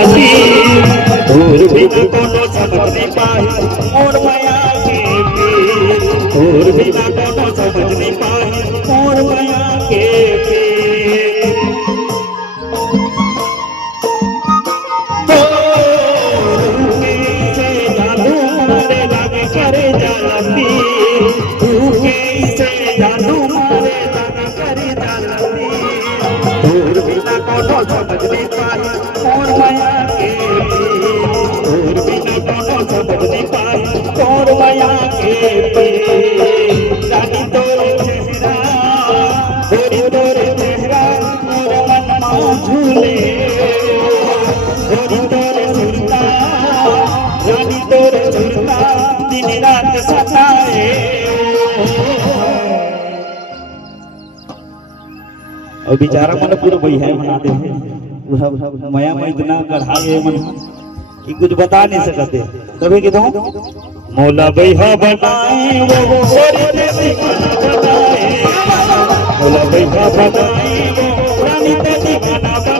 और भी ना कोनो समझ नहीं पाए और माया के पीर, और भी ना कोनो समझ नहीं पाए और माया के पीर। से जादू मारे लागे करे जाला पीर, से जादू मारे लागे करे जाला पीर, और भी ना कोनो समझ नहीं पाए और माया के पीर, और भी ना कोनो समझ नहीं पाए और माया के पीर। रानी तोरे चेहरा गोरी तोरे चेहरा मोर मन में झूले, गोरी तोरे सुरता रानी तोरे सुरता दिन रात सताए। और बेचारा मन पूरा वही है बना दे पूरा माया में इतना गढ़ाए मन कि कुछ बता नहीं सकते। तभी कि मौला भैया बताए वो गोरी ते दीवाना बताए, मौला भैया बताए वो रानी ते दीवाना।